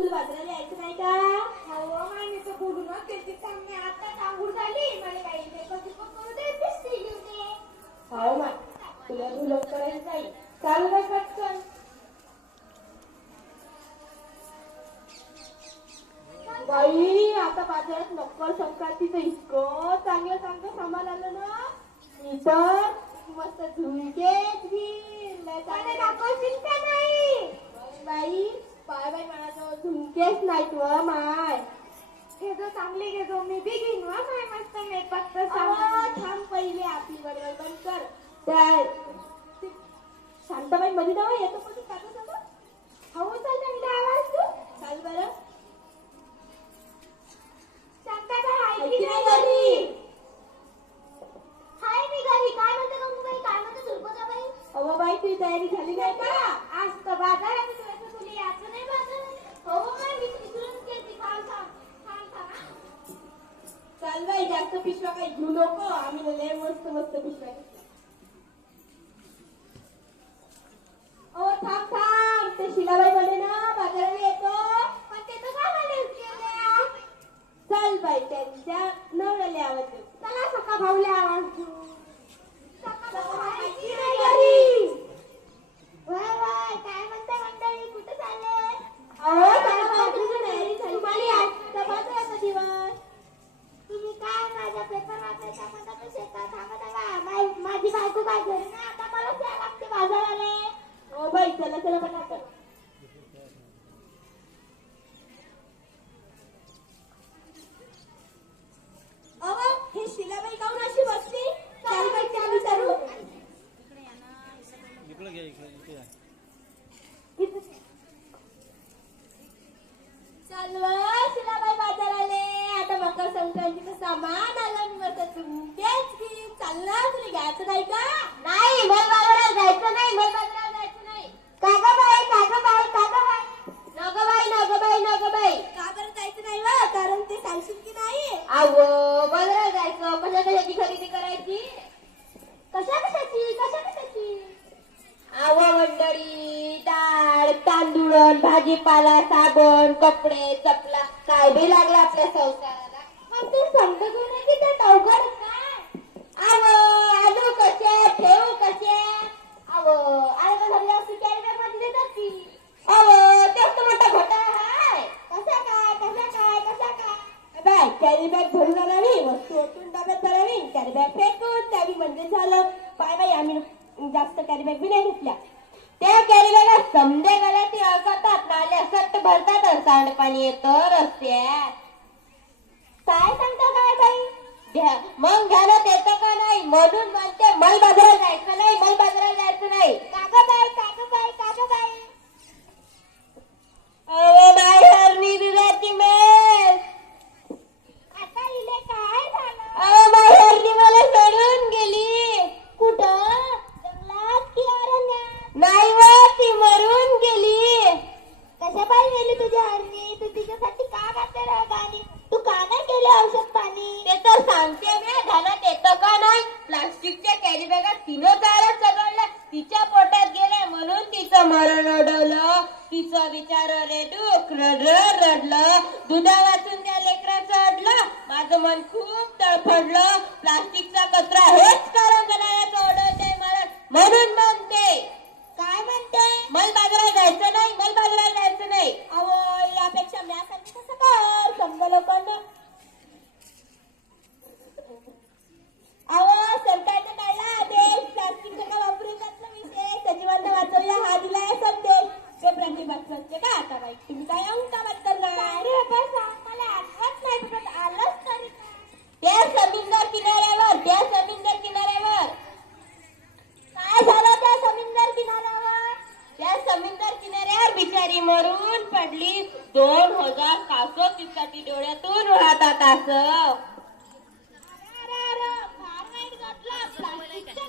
तुला बाजाराला यायचं नाही का? हो माय, मी तर बोलूनच त्याची चांगली आता आंघोळ झाली. मला काही कधी करू दे, पिस्ती घेऊ दे. हो मा, तुला भुलक करायचं नाही. चाल बाई पटकन. बाई आता बाजारात मकर संक्रांतीचं इतकं चांगलं चांगलं सामान आलं ना. मी तर मस्त झुमकेच घेईन. मला दाखवशील का नाही? बाई पाय बाई मला झुमकेच नाहीत व माय. हे जो चांगले घेतो, मी बी घेईन वा माय मस्त मेकअप तर थांब पहिले आपली बरोबर बंद कर. त्या शांताबाई मध्ये जाऊ येतो पण काका सांग. हो चल चांगला आवाज तू. चाल बरं. शांताबाई आहे ऐकी की नाही नाही घरी? घरी? हाय मी घरी. काय म्हणते गंगूबाई? काय म्हणते दुर्गाबाई? अहो बाई तुझी तयारी झाली नाही का? आज तर बाजार आहे, तुला तुला यायचं नाही बाजारात? हो माय, मी विसरूनच गेली. थांब थांब थांब थांब. चाल बाई जास्त पिशव्या काही घेऊ नको. आम्ही लय मस्त मस्त पिशव्या घेतल्या. ओ थांब थांब. ते शिलाबाई म्हणे ना बाजाराला येतो. पण ते तर गावाला गेल्या. चल बाई त्यांच्या नवऱ्याला आवाज देऊ. चला सका भाऊला आवाज देऊ. सका भाऊ आहे की नाही घरी? वाय वाय, काय म्हणता मंडळी? कुठे चालले? अहो त्याला बाजरीची तयारी झाली. तुम्हाला आजचा बाजाराचा दिवस. तुम्ही काय माझ्या पेपर वाचायचा म्हणता तर शेतात थांबत आहे का? माझी बायको काय घरी ना, आता मला द्यावं लागते बाजाराला. ओ बाई चला चला पटापट. अहो हे शिलाबाई काऊन अशी बसली? चाल बाई त्या विचारू. इकडे घ्या, इकडे या. चल व शिलाबाई बाजाराले. आता मकर संक्रांतीचं सामान आलं. मी मस्त तुमचेच घेईन. चाल ना, तुला घ्यायचं नाही का? नाही, मला बाजाराला जायचं नाही. मला बाजाराला जायचं नाही. काका बाई, काका बाई, काका बाई. नगं बाई नगं बाई नगं बाई. का बरं जायचं नाही व? कारण ते सांगशील की नाही? अहो बाजाराला जायचं, कशा कशाची खरेदी करायची? कशा कशाची? आव मंडळी, डाळ तांदूळ भाजीपाला साबण कपडे चपला काय बी लागला आपल्या संसाराला. मग तू समजा घेऊन ये की ते अवघड काय? आव आलू कसे ठेवू कसे? अरे मग घरी असती कॅरी बॅग मध्ये देतात की. अव तेच तर मोठा घोटाळा हाय. कशा काय? बाय कॅरी बॅग भरून आणावी, वस्तू ओतून डब्यात भरावी, कॅरी बॅग फेकून द्यावी म्हणजे झालं. पाय बाई आम्ही जास्त कॅरी बॅग बी नाही घेतल्या. त्या कॅरी बॅगा समजे गेल्या ती अडकतात, नाल्या सट्ट भरतात आणि सांडपाणी येतं रस्त्यात. काय सांगता काय बाई? मग घ्यायला येतं का नाही? म्हणून म्हणते मल बाजारात जायचं नाही, मल बाजारात जायचं नाही. काका बाई. अहो बाई हरणी दुधाची मेल. आता इले काय झालं? अहो बाई हरणी मला सोडून गेली. कुठं? जंगलात की अरण्यात? नाही व ती मरून गेली. कशा बाई गेली तुझी हरणी? तू तिच्यासाठी का गाते रे गाणी? तू का नाही केले औषध पाणी? ते तर सांगते मी, घालत येतं का नाही? प्लास्टिकच्या कॅरी बॅगा तिनं जायला चघळल्या, तिच्या पोटात गेल्या म्हणून तिचं मरण ओढवलं. तिचं विचार रे दुःख रडलं. दुधा वाचून त्या लेकराचं अडलं. माझं मन खूप तळफडलं. प्लास्टिकचा कचरा हेच कारण जनावरांचं ओढवतंय मरण. म्हणून म्हणते. काय म्हणते? मल बाजारात जायचं नाही, मल बाजारात जायचं नाही. अहो यापेक्षा मी सांगते कसं कर समजा लोकांना. अहो सरकारने काढला आदेश, प्लास्टिक नका वापरू त्यातला विषय. सजीवांना वाचवला हा दिलाय संदेश. पेपरांची बातमी असते का आता बाई? तुम्ही काय अंका बात करणार? अरे बाबा सांग, मला आठवत नाही तुझ्यात आलंच तरी काय? त्या समुद्र किनाऱ्यावर काय झालं त्या समुद्र किनाऱ्यावर? त्या समुद्र किनाऱ्यावर बिचारी मरून पडली. 2000 कासव तिच्यासाठी डोळ्यातून वाहतात असं.